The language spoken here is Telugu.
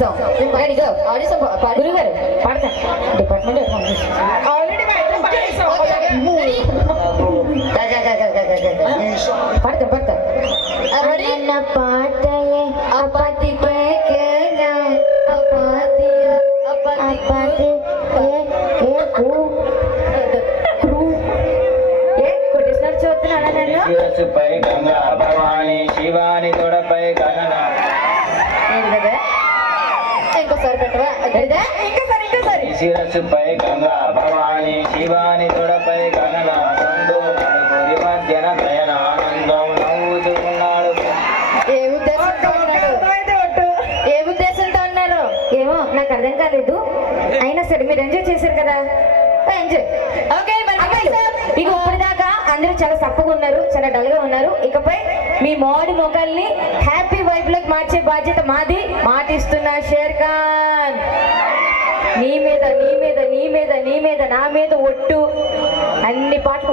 సాంగ్ రెడీ గో ఆడిషన్ గురుగారు పాడతా డిపార్ట్మెంట్ ఆల్రెడీ మా ఇద్దరం పాడేసాం. పాడతా ನನ್ನ ಪಾಟಯೇ ಅಪತಿ ಬೇಕೇನ ಅಪತಿಯ ಅಪತಿ కొట్టేసినారు చూస్తున్నాడా నన్ను శిరస్సుపై గంగా భవాని శివాని తొడపై గణన. ఏంటి కదా ఇంకోసారి పెట్టవా ఇంకోసారి శిరస్సుపై గంగా భవాని శివాని తొడపై గణన. రెండు నలుగురి మధ్యన ప్రయాణ ఆనందం నవ్వుతూ ఉన్నాడు. ఏ ఉద్దేశంతో ఉన్నాడు అర్థమైతే ఒట్టు. ఏ ఉద్దేశంతో ఉన్నారు ఏమో నాకు అర్థం కాలేదు అయినా సరే మీరు ఎంజాయ్ చేశారు కదా ఎంజాయ్ ఓకే ఇక ఇప్పటిదాకా అందరూ చాలా సప్పగా ఉన్నారు చాలా డల్ గా ఉన్నారు ఇకపై మీ మోడి మొక్కల్ని హ్యాపీ వైబ్ లోకి మార్చే బాధ్యత మాది మాటిస్తున్నా షేర్ ఖాన్ నీ మీద నా మీద ఒట్టు అన్ని పాటలు